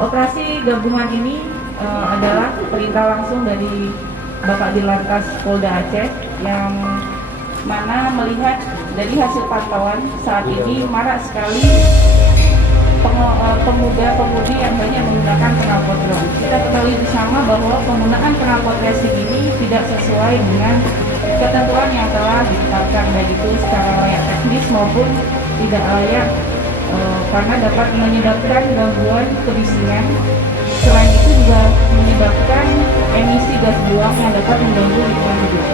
Operasi gabungan ini adalah perintah langsung dari Bapak Dirlantas Polda Aceh yang mana melihat dari hasil pantauan saat ini marak sekali pemuda-pemudi yang banyak menggunakan knalpot drone. Kita ketahui bersama bahwa penggunaan knalpot racing ini tidak sesuai dengan ketentuan yang telah ditetapkan, baik itu secara layak teknis maupun tidak layak karena dapat menyebabkan gangguan kebisingan. Selain itu juga menyebabkan emisi gas buang yang dapat mengganggu lingkungan hidup.